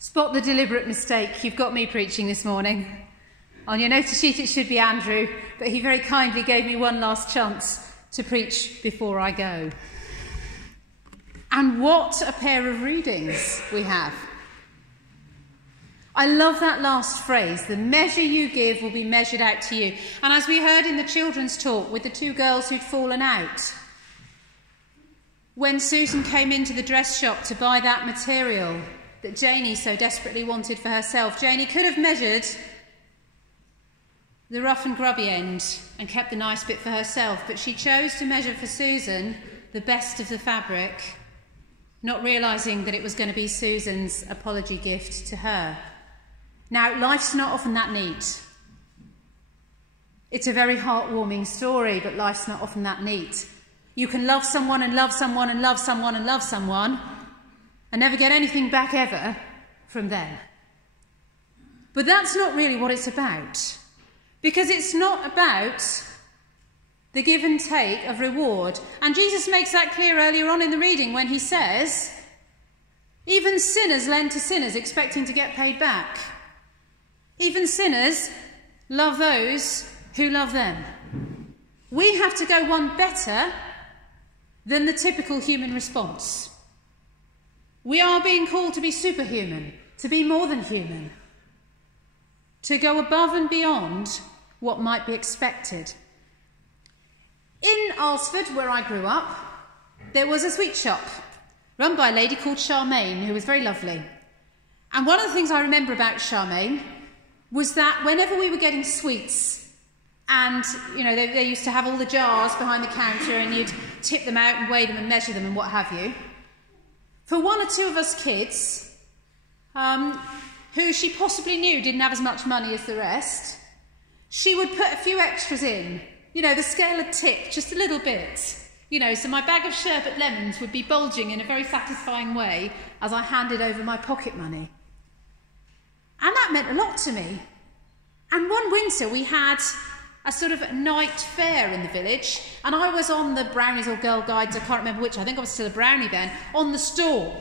Spot the deliberate mistake. You've got me preaching this morning. On your notice sheet it should be Andrew, but he very kindly gave me one last chance to preach before I go. And what a pair of readings we have. I love that last phrase, the measure you give will be measured out to you. And as we heard in the children's talk with the two girls who'd fallen out, when Susan came into the dress shop to buy that material that Janie so desperately wanted for herself, Janie could have measured the rough and grubby end and kept the nice bit for herself, but she chose to measure for Susan the best of the fabric, not realising that it was going to be Susan's apology gift to her. Now, life's not often that neat. It's a very heartwarming story, but life's not often that neat. You can love someone and love someone and love someone and love someone and never get anything back ever from them. But that's not really what it's about. Because it's not about the give and take of reward. And Jesus makes that clear earlier on in the reading when he says, even sinners lend to sinners expecting to get paid back. Even sinners love those who love them. We have to go one better than the typical human response. We are being called to be superhuman, to be more than human, to go above and beyond what might be expected. In Alresford, where I grew up, there was a sweet shop run by a lady called Charmaine, who was very lovely. And one of the things I remember about Charmaine was that whenever we were getting sweets, and you know they used to have all the jars behind the counter and you'd tip them out and weigh them and measure them and what have you, for one or two of us kids, who she possibly knew didn't have as much money as the rest, she would put a few extras in. You know, the scale would tip just a little bit. You know, so my bag of sherbet lemons would be bulging in a very satisfying way as I handed over my pocket money. And that meant a lot to me. And one winter we had a sort of night fair in the village, and I was on the Brownies or Girl Guides, I can't remember which, I think I was still a brownie then, on the stall.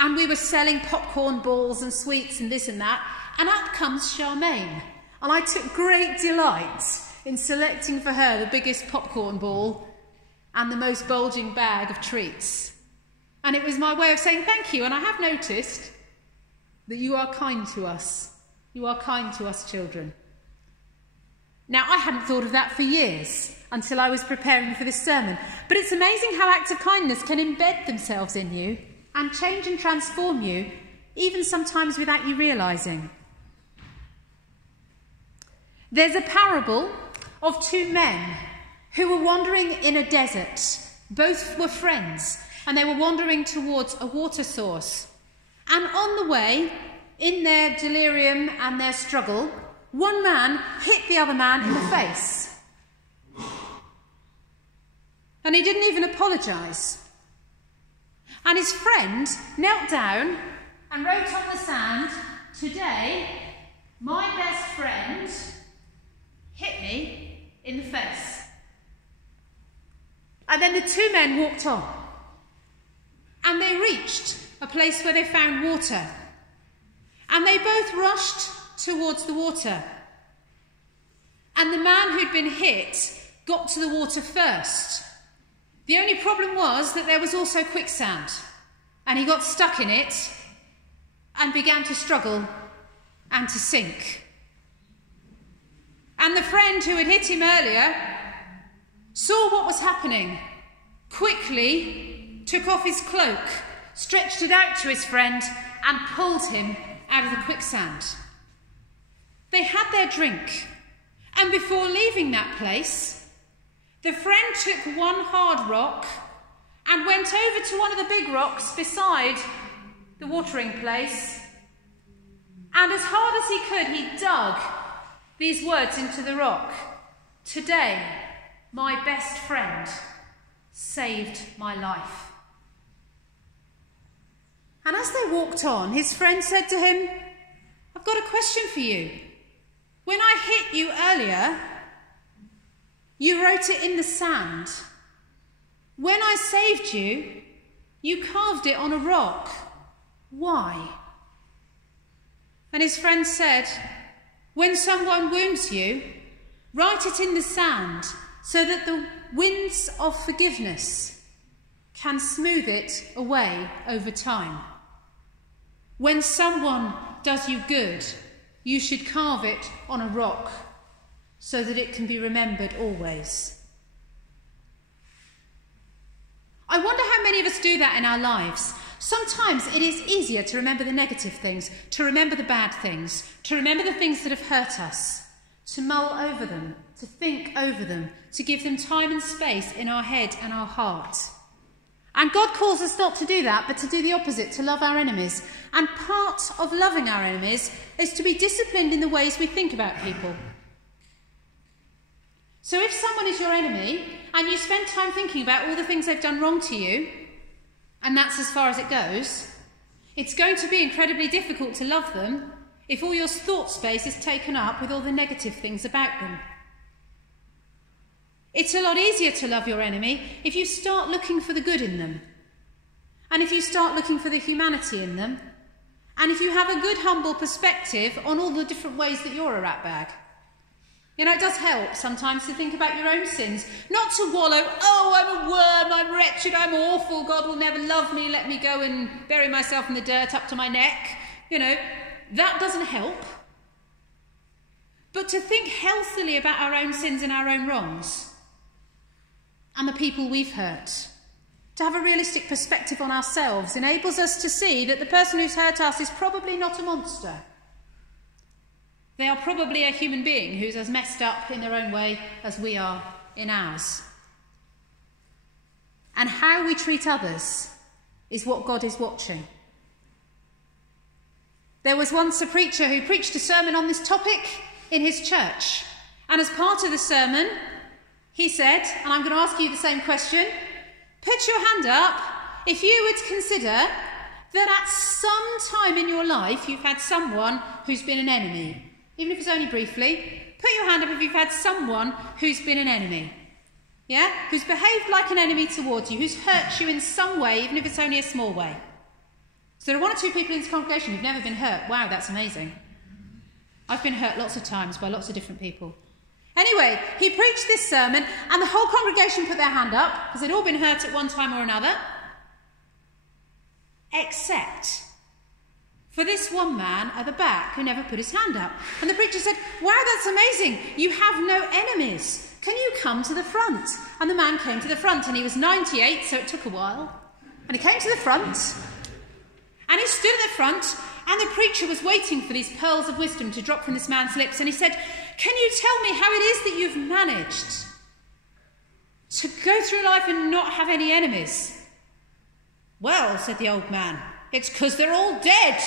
And we were selling popcorn balls and sweets and this and that, and out comes Charmaine. And I took great delight in selecting for her the biggest popcorn ball and the most bulging bag of treats. And it was my way of saying thank you, and I have noticed that you are kind to us. You are kind to us children. Now, I hadn't thought of that for years until I was preparing for this sermon, but it's amazing how acts of kindness can embed themselves in you and change and transform you, even sometimes without you realising. There's a parable of two men who were wandering in a desert. Both were friends, and they were wandering towards a water source. And on the way, in their delirium and their struggle, one man hit the other man in the face. And he didn't even apologise. And his friend knelt down and wrote on the sand, "Today, my best friend hit me in the face." And then the two men walked on. And they reached a place where they found water. And they both rushed towards the water. And the man who'd been hit got to the water first. The only problem was that there was also quicksand, and he got stuck in it and began to struggle and to sink. And the friend who had hit him earlier saw what was happening, quickly took off his cloak, stretched it out to his friend and pulled him out of the quicksand. They had their drink, and before leaving that place, the friend took one hard rock and went over to one of the big rocks beside the watering place, and as hard as he could, he dug these words into the rock: "Today, my best friend saved my life." And as they walked on, his friend said to him, "I've got a question for you. When I hit you earlier, you wrote it in the sand. When I saved you, you carved it on a rock. Why?" And his friend said, when someone wounds you, write it in the sand so that the winds of forgiveness can smooth it away over time. When someone does you good, you should carve it on a rock so that it can be remembered always. I wonder how many of us do that in our lives. Sometimes it is easier to remember the negative things, to remember the bad things, to remember the things that have hurt us, to mull over them, to think over them, to give them time and space in our head and our heart. And God calls us not to do that, but to do the opposite, to love our enemies. And part of loving our enemies is to be disciplined in the ways we think about people. So if someone is your enemy and you spend time thinking about all the things they've done wrong to you, and that's as far as it goes, it's going to be incredibly difficult to love them if all your thought space is taken up with all the negative things about them. It's a lot easier to love your enemy if you start looking for the good in them, and if you start looking for the humanity in them, and if you have a good, humble perspective on all the different ways that you're a ratbag. You know, it does help sometimes to think about your own sins, not to wallow, oh, I'm a worm, I'm wretched, I'm awful, God will never love me, let me go and bury myself in the dirt up to my neck. You know, that doesn't help. But to think healthily about our own sins and our own wrongs, and the people we've hurt, to have a realistic perspective on ourselves, enables us to see that the person who's hurt us is probably not a monster. They are probably a human being who's as messed up in their own way as we are in ours. And how we treat others is what God is watching. There was once a preacher who preached a sermon on this topic in his church. And as part of the sermon, he said, and I'm going to ask you the same question, put your hand up if you would consider that at some time in your life you've had someone who's been an enemy. Even if it's only briefly, put your hand up if you've had someone who's been an enemy. Yeah? Who's behaved like an enemy towards you, who's hurt you in some way, even if it's only a small way. So there are one or two people in this congregation who've never been hurt. Wow, that's amazing. I've been hurt lots of times by lots of different people. Anyway, he preached this sermon and the whole congregation put their hand up because they'd all been hurt at one time or another. Except for this one man at the back who never put his hand up. And the preacher said, wow, that's amazing. You have no enemies. Can you come to the front? And the man came to the front, and he was 98, so it took a while. And he came to the front, and he stood at the front, and the preacher was waiting for these pearls of wisdom to drop from this man's lips. And he said, can you tell me how it is that you've managed to go through life and not have any enemies? Well, said the old man, it's because they're all dead.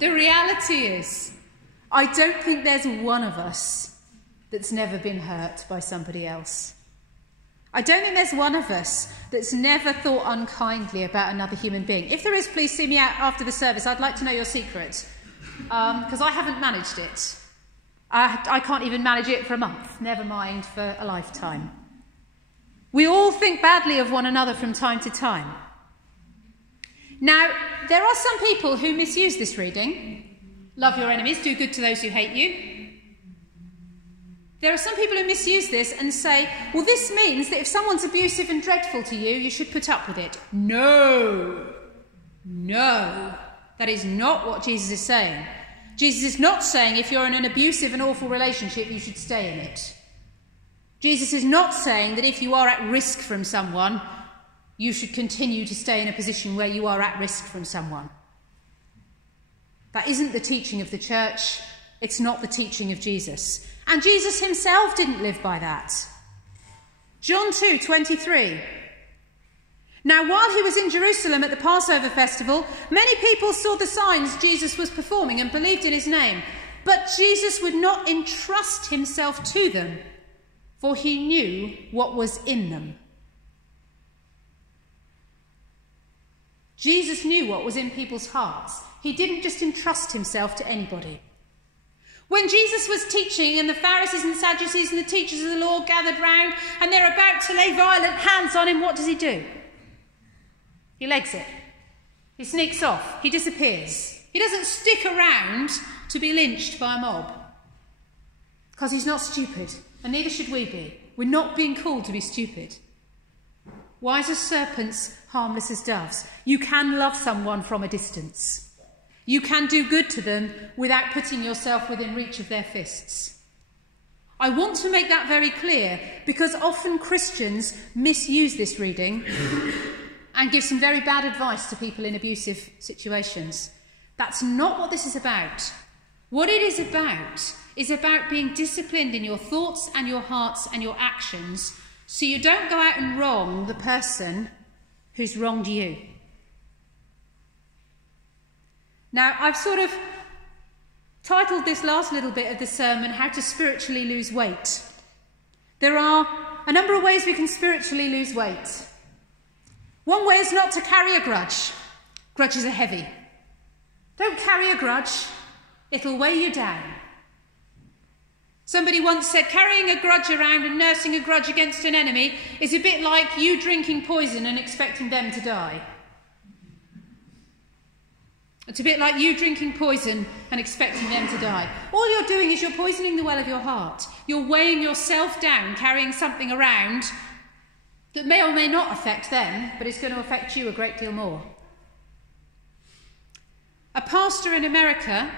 The reality is, I don't think there's one of us that's never been hurt by somebody else. I don't think there's one of us that's never thought unkindly about another human being. If there is, please see me out after the service. I'd like to know your secret, because I haven't managed it. I can't even manage it for a month, never mind for a lifetime. We all think badly of one another from time to time. Now, there are some people who misuse this reading. Love your enemies, do good to those who hate you. There are some people who misuse this and say, well, this means that if someone's abusive and dreadful to you, you should put up with it. No, that is not what Jesus is saying. Jesus is not saying if you're in an abusive and awful relationship, you should stay in it. Jesus is not saying that if you are at risk from someone, you should continue to stay in a position where you are at risk from someone. That isn't the teaching of the church. It's not the teaching of Jesus. And Jesus himself didn't live by that. John 2:23. Now, while he was in Jerusalem at the Passover festival, many people saw the signs Jesus was performing and believed in his name. But Jesus would not entrust himself to them, for he knew what was in them. Jesus knew what was in people's hearts. He didn't just entrust himself to anybody. When Jesus was teaching and the Pharisees and Sadducees and the teachers of the law gathered round and they're about to lay violent hands on him, what does he do? He legs it. He sneaks off. He disappears. He doesn't stick around to be lynched by a mob. Because he's not stupid, and neither should we be. We're not being called to be stupid. Wise as serpents, harmless as doves. You can love someone from a distance. You can do good to them without putting yourself within reach of their fists. I want to make that very clear because often Christians misuse this reading and give some very bad advice to people in abusive situations. That's not what this is about. What it is about being disciplined in your thoughts and your hearts and your actions so you don't go out and wrong the person who's wronged you. Now, I've sort of titled this last little bit of the sermon, How to Spiritually Lose Weight. There are a number of ways we can spiritually lose weight. One way is not to carry a grudge. Grudges are heavy. Don't carry a grudge. It'll weigh you down. Somebody once said carrying a grudge around and nursing a grudge against an enemy is a bit like you drinking poison and expecting them to die. It's a bit like you drinking poison and expecting them to die. All you're doing is you're poisoning the well of your heart. You're weighing yourself down, carrying something around that may or may not affect them, but it's going to affect you a great deal more. A pastor in America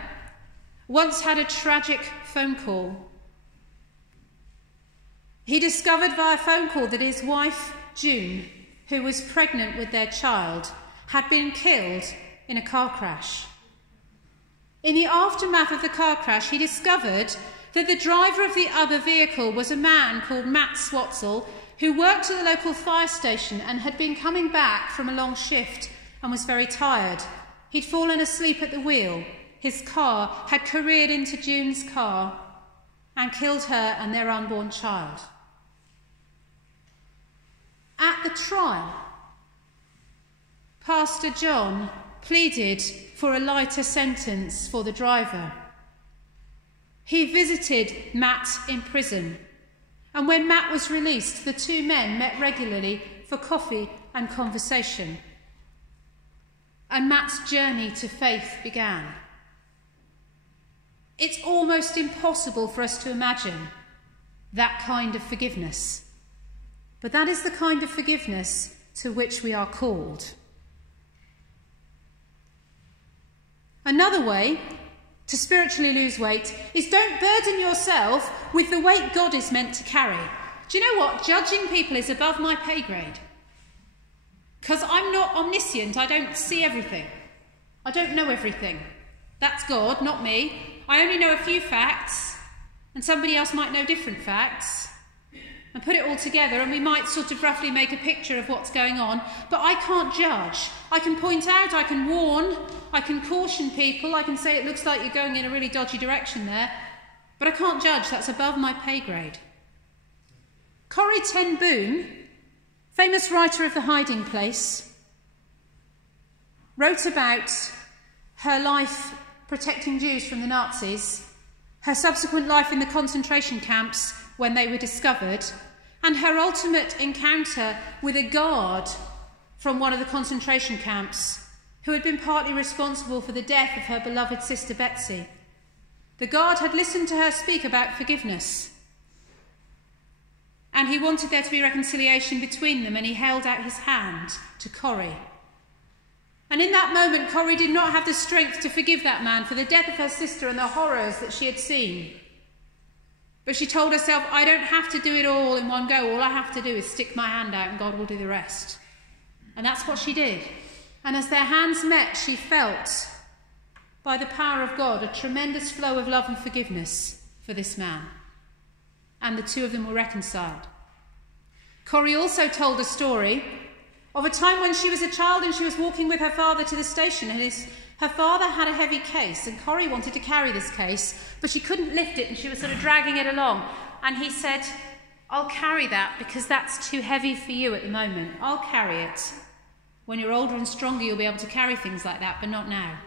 once had a tragic phone call. He discovered via phone call that his wife, June, who was pregnant with their child, had been killed in a car crash. In the aftermath of the car crash, he discovered that the driver of the other vehicle was a man called Matt Swatzel, who worked at the local fire station and had been coming back from a long shift and was very tired. He'd fallen asleep at the wheel. His car had careered into June's car and killed her and their unborn child. At the trial, Pastor John pleaded for a lighter sentence for the driver. He visited Matt in prison, and when Matt was released, the two men met regularly for coffee and conversation. And Matt's journey to faith began. It's almost impossible for us to imagine that kind of forgiveness. But that is the kind of forgiveness to which we are called. Another way to spiritually lose weight is don't burden yourself with the weight God is meant to carry. Do you know what? Judging people is above my pay grade. Because I'm not omniscient. I don't see everything. I don't know everything. That's God, not me. I only know a few facts, and somebody else might know different facts, and put it all together, and we might sort of roughly make a picture of what's going on, but I can't judge. I can point out, I can warn, I can caution people, I can say it looks like you're going in a really dodgy direction there, but I can't judge. That's above my pay grade. Corrie ten Boom, famous writer of The Hiding Place, wrote about her life protecting Jews from the Nazis, her subsequent life in the concentration camps when they were discovered, and her ultimate encounter with a guard from one of the concentration camps who had been partly responsible for the death of her beloved sister Betsy. The guard had listened to her speak about forgiveness, and he wanted there to be reconciliation between them, and he held out his hand to Corrie. And in that moment, Corrie did not have the strength to forgive that man for the death of her sister and the horrors that she had seen. But she told herself, I don't have to do it all in one go. All I have to do is stick my hand out and God will do the rest. And that's what she did. And as their hands met, she felt, by the power of God, a tremendous flow of love and forgiveness for this man. And the two of them were reconciled. Corrie also told a story of a time when she was a child and she was walking with her father to the station, and her father had a heavy case, and Corrie wanted to carry this case, but she couldn't lift it and she was sort of dragging it along. And he said, I'll carry that because that's too heavy for you at the moment. I'll carry it. When you're older and stronger, you'll be able to carry things like that, but not now.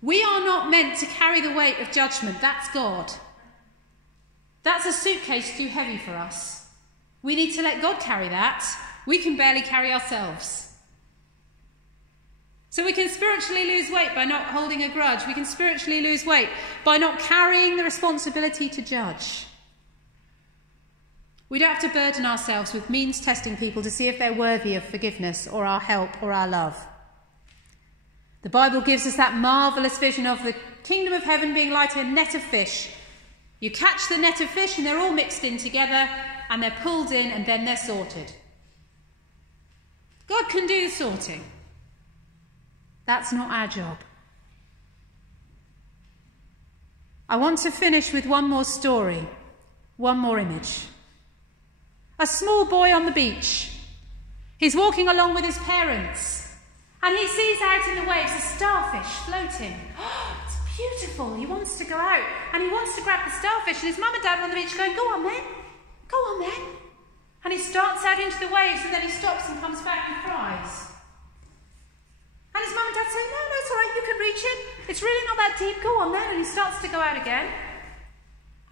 We are not meant to carry the weight of judgment. That's God. That's a suitcase too heavy for us. We need to let God carry that. We can barely carry ourselves. So we can spiritually lose weight by not holding a grudge. We can spiritually lose weight by not carrying the responsibility to judge. We don't have to burden ourselves with means testing people to see if they're worthy of forgiveness or our help or our love. The Bible gives us that marvellous vision of the kingdom of heaven being like a net of fish. You catch the net of fish and they're all mixed in together and they're pulled in and then they're sorted. God can do the sorting. That's not our job. I want to finish with one more story, one more image. A small boy on the beach. He's walking along with his parents and he sees out in the waves a starfish floating. Oh, it's beautiful. He wants to go out and he wants to grab the starfish, and his mum and dad are on the beach going, go on then, go on then. And he starts out into the waves and then he stops and comes back and cries. And his mum and dad say, no, it's all right, you can reach it. It's really not that deep, go on then. And he starts to go out again.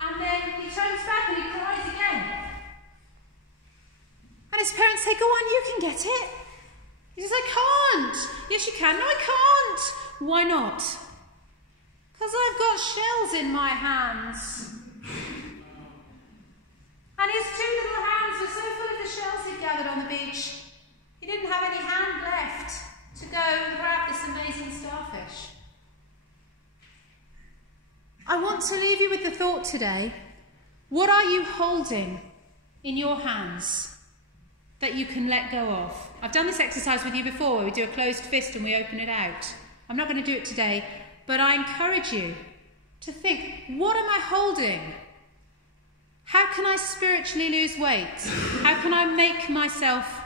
And then he turns back and he cries again. And his parents say, go on, you can get it. He says, I can't. Yes, you can. No, I can't. Why not? Because I've got shells in my hands. And his two little hands were so full of the shells he'd gathered on the beach, he didn't have any hand left to go and grab this amazing starfish. I want to leave you with the thought today, what are you holding in your hands that you can let go of? I've done this exercise with you before, where we do a closed fist and we open it out. I'm not going to do it today, but I encourage you to think, what am I holding? How can I spiritually lose weight? How can I make myself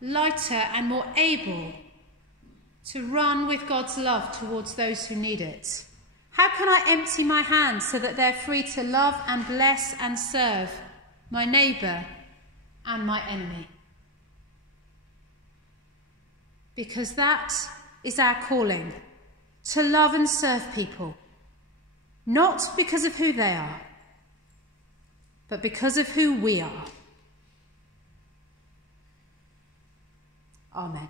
lighter and more able to run with God's love towards those who need it? How can I empty my hands so that they're free to love and bless and serve my neighbour and my enemy? Because that is our calling, to love and serve people, not because of who they are, but because of who we are. Amen.